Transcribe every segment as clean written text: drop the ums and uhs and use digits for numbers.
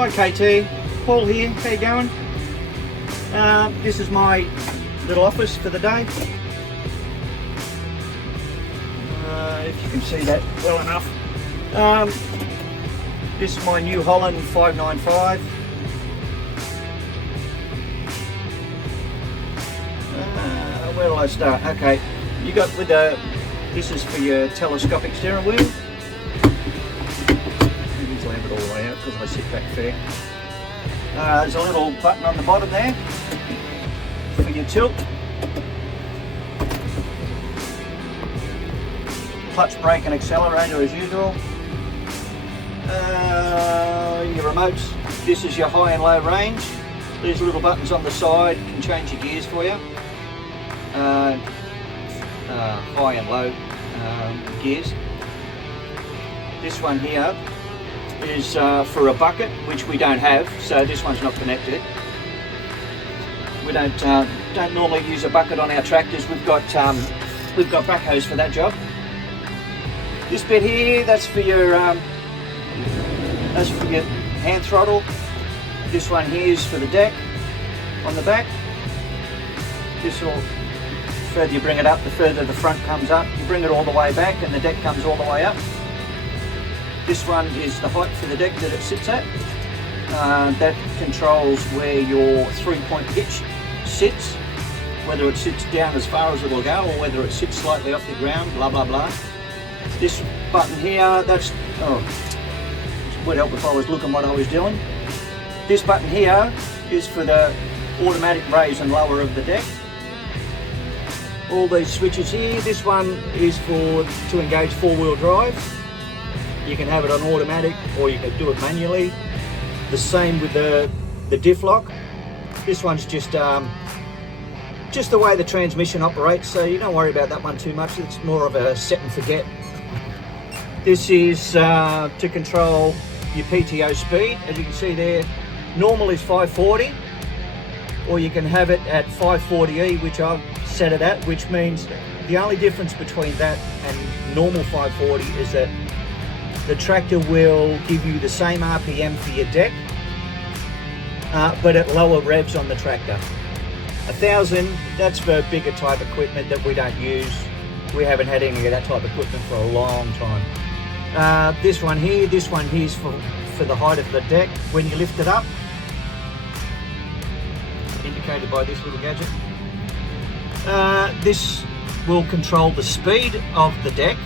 Hi KT, Paul here, how you going? This is my little office for the day. If you can see that well enough. This is my New Holland 595. Where will I start? Okay, you got with the, this is for your telescopic steering wheel. Slam it all the way out because I sit back fair. There's a little button on the bottom there for your tilt. Clutch, brake and accelerator as usual. Your remotes, this is your high and low range. These little buttons on the side can change your gears for you. High and low gears. This one here is for a bucket, which we don't have, so this one's not connected. We don't normally use a bucket on our tractors. We've got backhoes for that job. This bit here, that's for your hand throttle. This one here is for the deck on the back. This will, the further you bring it up, the further the front comes up. You bring it all the way back, and the deck comes all the way up. This one is the height for the deck that it sits at. That controls where your 3-point hitch sits, whether it sits down as far as it will go or whether it sits slightly off the ground, blah blah blah. This button here, that's, it would help if I was looking what I was doing. This button here is for the automatic raise and lower of the deck. All these switches here, this one is to engage 4-wheel drive. You can have it on automatic or you can do it manually. The same with the diff lock. This one's just the way the transmission operates, so you don't worry about that one too much. It's more of a set and forget. This is to control your PTO speed. As you can see there, normal is 540, or you can have it at 540E, which I've set it at, which means the only difference between that and normal 540 is that the tractor will give you the same RPM for your deck, but at lower revs on the tractor. 1000, that's for bigger type equipment that we don't use. We haven't had any of that type of equipment for a long time. This one here is for the height of the deck. When you lift it up, indicated by this little gadget. This will control the speed of the deck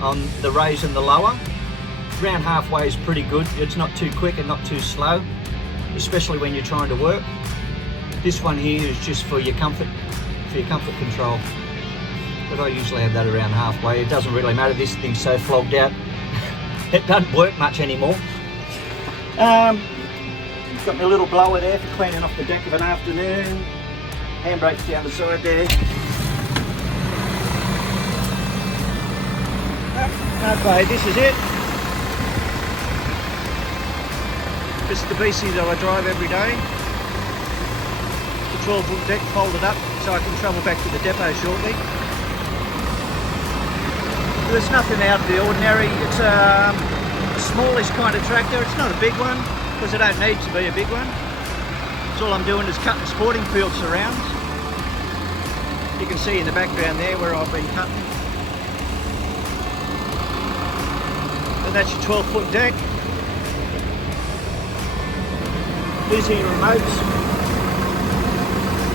on the raise and the lower. Round halfway is pretty good. It's not too quick and not too slow, especially when you're trying to work. This one here is just for your comfort control. But I usually have that around halfway. It doesn't really matter. This thing's so flogged out, it doesn't work much anymore. Got my little blower there for cleaning off the deck of an afternoon. Handbrakes down the side there. Okay, this is it. This is the BC that I drive every day. The 12-foot deck folded up so I can travel back to the depot shortly. There's nothing out of the ordinary. It's a smallish kind of tractor. It's not a big one because it don't need to be a big one. So all I'm doing is cutting sporting field surrounds. You can see in the background there where I've been cutting. And that's your 12-foot deck. These are your remotes.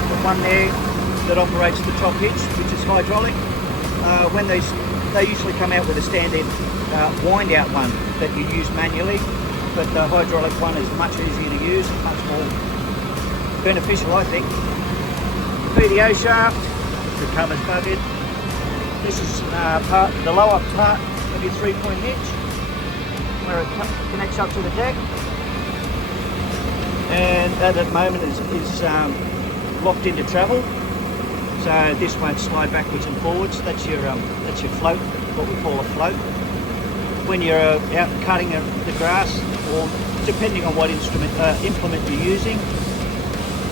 Got one there that operates the top hitch, which is hydraulic. When they usually come out with a standard wind out one that you use manually, but the hydraulic one is much easier to use, much more beneficial, I think. PDO shaft, the cover's buggered. This is the lower part of your 3-point hitch, where it connects up to the deck, and that at the moment is locked into travel, so this won't slide backwards and forwards. That's your float, what we call a float. When you're out cutting the grass, or depending on what implement you're using,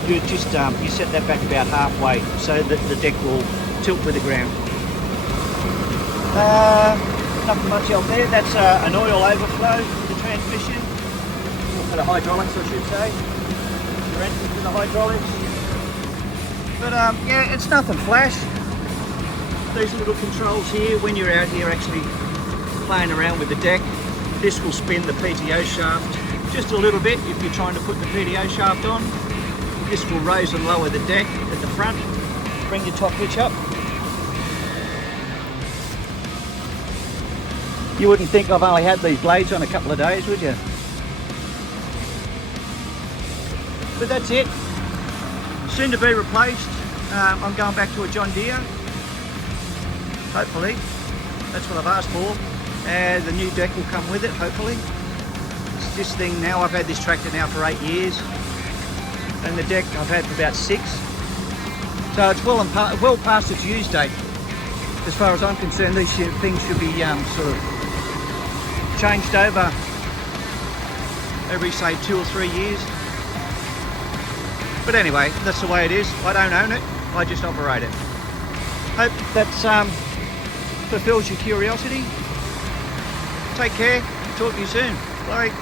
you just you set that back about halfway so that the deck will tilt with the ground. Nothing much else there. That's an oil overflow for the transmission. for the hydraulics, I should say. For engine for the hydraulics. But yeah, it's nothing flash. These little controls here, when you're out here actually playing around with the deck, this will spin the PTO shaft just a little bit if you're trying to put the PTO shaft on. This will raise and lower the deck at the front, bring your top pitch up. You wouldn't think I've only had these blades on a couple of days, would you? But that's it. Soon to be replaced. I'm going back to a John Deere. Hopefully. That's what I've asked for. The new deck will come with it, hopefully. It's this thing now, I've had this tractor now for 8 years. And the deck I've had for about 6. So it's well past its use date. As far as I'm concerned, these things should be sort of changed over every, say, 2 or 3 years. But anyway, that's the way it is. I don't own it, I just operate it. Hope that fulfills your curiosity. Take care, talk to you soon. Bye.